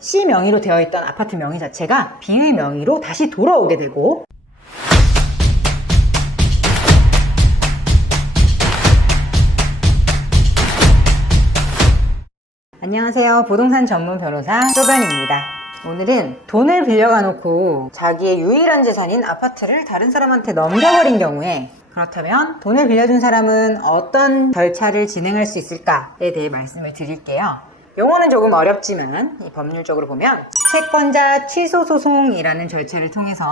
C 명의로 되어 있던 아파트 명의 자체가 B의 명의로 다시 돌아오게 되고, 안녕하세요. 부동산 전문 변호사 쪼변입니다. 오늘은 돈을 빌려가 놓고 자기의 유일한 재산인 아파트를 다른 사람한테 넘겨버린 경우에, 그렇다면 돈을 빌려준 사람은 어떤 절차를 진행할 수 있을까에 대해 말씀을 드릴게요. 용어는 조금 어렵지만 이 법률적으로 보면 채권자 취소 소송이라는 절차를 통해서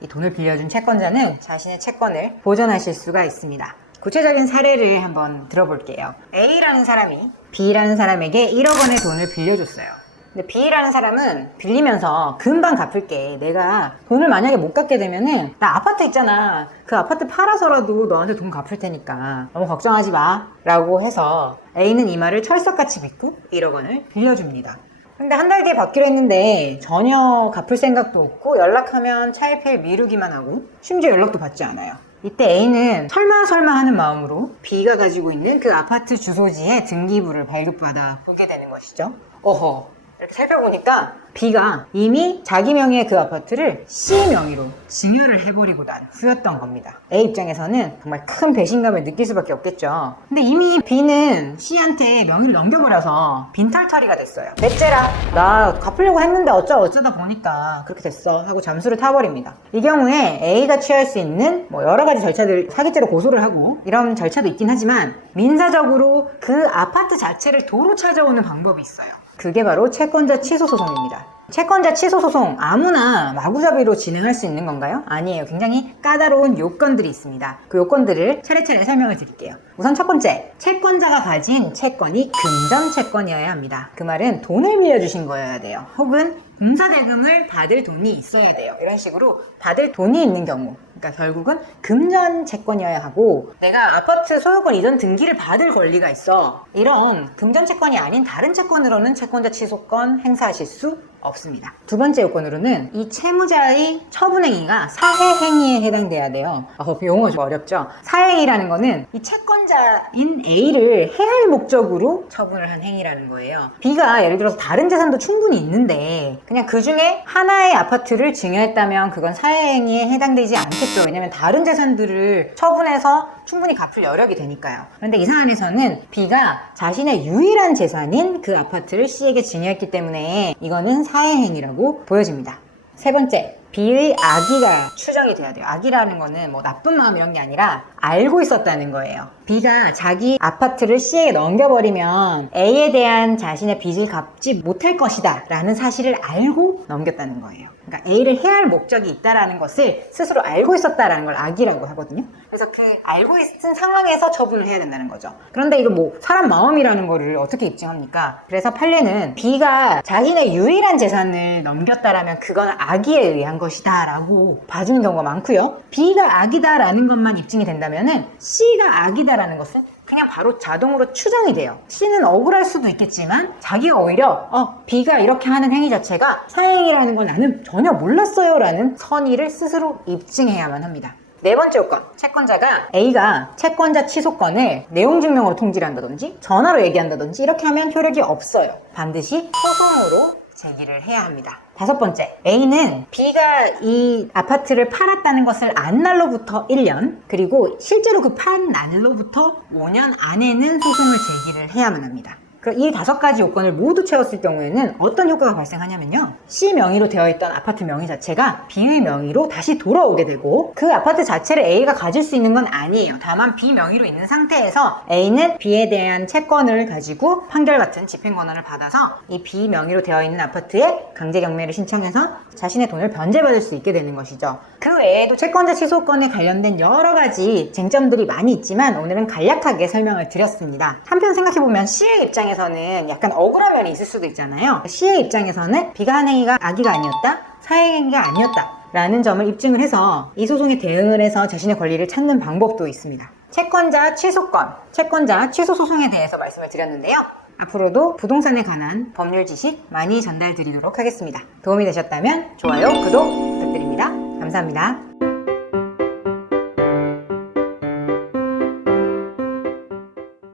이 돈을 빌려준 채권자는 자신의 채권을 보전하실 수가 있습니다. 구체적인 사례를 한번 들어볼게요. A라는 사람이 B라는 사람에게 1억 원의 돈을 빌려줬어요. 근데 B라는 사람은 빌리면서 금방 갚을게, 내가 돈을 만약에 못 갚게 되면은 나 아파트 있잖아, 그 아파트 팔아서라도 너한테 돈 갚을 테니까 너무 걱정하지 마 라고 해서 A는 이 말을 철석같이 믿고 1억 원을 빌려줍니다. 근데 한 달 뒤에 받기로 했는데 전혀 갚을 생각도 없고 연락하면 차일피일 미루기만 하고 심지어 연락도 받지 않아요. 이때 A는 설마 하는 마음으로 B가 가지고 있는 그 아파트 주소지에 등기부를 발급받아 보게 되는 것이죠. 어허, 이렇게 살펴보니까 B가 이미 자기 명의의 그 아파트를 C 명의로 증여를 해버리고 난 후였던 겁니다. A 입장에서는 정말 큰 배신감을 느낄 수밖에 없겠죠. 근데 이미 B는 C한테 명의를 넘겨버려서 빈털터리가 됐어요. 넷째라, 나 갚으려고 했는데 어쩌다 보니까 그렇게 됐어 하고 잠수를 타버립니다. 이 경우에 A가 취할 수 있는 여러 가지 절차들, 사기죄로 고소를 하고 이런 절차도 있긴 하지만 민사적으로 그 아파트 자체를 도로 찾아오는 방법이 있어요. 그게 바로 채권자 취소 소송입니다. 채권자 취소 소송 아무나 마구잡이로 진행할 수 있는 건가요? 아니에요. 굉장히 까다로운 요건들이 있습니다. 그 요건들을 차례차례 설명을 드릴게요. 우선 첫 번째, 채권자가 가진 채권이 금전 채권이어야 합니다. 그 말은 돈을 빌려주신 거여야 돼요. 혹은 공사대금을 받을 돈이 있어야 돼요. 이런 식으로 받을 돈이 있는 경우, 그러니까 결국은 금전 채권이어야 하고, 내가 아파트 소유권 이전 등기를 받을 권리가 있어, 이런 금전 채권이 아닌 다른 채권으로는 채권자 취소권 행사하실 수 없습니다. 두 번째 요건으로는 이 채무자의 처분행위가 사해행위에 해당돼야 돼요. 용어가 좀 어렵죠? 사해행위라는 거는 이 채권자인 A를 해할 목적으로 처분을 한 행위라는 거예요. B가 예를 들어서 다른 재산도 충분히 있는데 그냥 그 중에 하나의 아파트를 증여했다면 그건 사해행위에 해당되지 않겠죠. 왜냐면 다른 재산들을 처분해서 충분히 갚을 여력이 되니까요. 그런데 이 사안에서는 B가 자신의 유일한 재산인 그 아파트를 C에게 증여했기 때문에 이거는 사해행위라고 보여집니다. 세 번째, B의 악의가 추정이 돼야 돼요. 악의라는 거는 나쁜 마음 이런 게 아니라 알고 있었다는 거예요. B가 자기 아파트를 C에게 넘겨버리면 A에 대한 자신의 빚을 갚지 못할 것이다 라는 사실을 알고 넘겼다는 거예요. 그러니까 A를 해할 목적이 있다라는 것을 스스로 알고 있었다라는 걸 악의라고 하거든요. 그래서 그 알고 있은 상황에서 처분을 해야 된다는 거죠. 그런데 이거 사람 마음이라는 거를 어떻게 입증합니까? 그래서 판례는 B가 자신의 유일한 재산을 넘겼다라면 그건 악의에 의한 것이다 라고 봐주는 경우가 많고요. B가 악이다라는 것만 입증이 된다면은 C가 악이다라는 것은 그냥 바로 자동으로 추정이 돼요. C는 억울할 수도 있겠지만 자기가 오히려 B가 이렇게 하는 행위 자체가 사행이라는 건 나는 전혀 몰랐어요 라는 선의를 스스로 입증해야만 합니다. 네 번째 요건, 채권자가 A가 채권자 취소권을 내용증명으로 통지를 한다든지 전화로 얘기한다든지 이렇게 하면 효력이 없어요. 반드시 소송으로 제기를 해야 합니다. 다섯 번째, A는 B가 이 아파트를 팔았다는 것을 안 날로부터 1년, 그리고 실제로 그 판 날로부터 5년 안에는 소송을 제기를 해야만 합니다. 이 5가지 요건을 모두 채웠을 경우에는 어떤 효과가 발생하냐면요, C 명의로 되어 있던 아파트 명의 자체가 B의 명의로 다시 돌아오게 되고, 그 아파트 자체를 A가 가질 수 있는 건 아니에요. 다만 B 명의로 있는 상태에서 A는 B에 대한 채권을 가지고 판결 같은 집행 권한을 받아서 이 B 명의로 되어 있는 아파트에 강제 경매를 신청해서 자신의 돈을 변제받을 수 있게 되는 것이죠. 그 외에도 채권자 취소권에 관련된 여러 가지 쟁점들이 많이 있지만 오늘은 간략하게 설명을 드렸습니다. 한편 생각해보면 C의 입장에서는 약간 억울한 면이 있을 수도 있잖아요. C의 입장에서는 B가 한 행위가 악의가 아니었다, 사행행위가 아니었다 라는 점을 입증을 해서 이 소송에 대응을 해서 자신의 권리를 찾는 방법도 있습니다. 채권자 취소권, 채권자 취소 소송에 대해서 말씀을 드렸는데요. 앞으로도 부동산에 관한 법률 지식 많이 전달드리도록 하겠습니다. 도움이 되셨다면 좋아요, 구독 부탁드립니다. 감사합니다.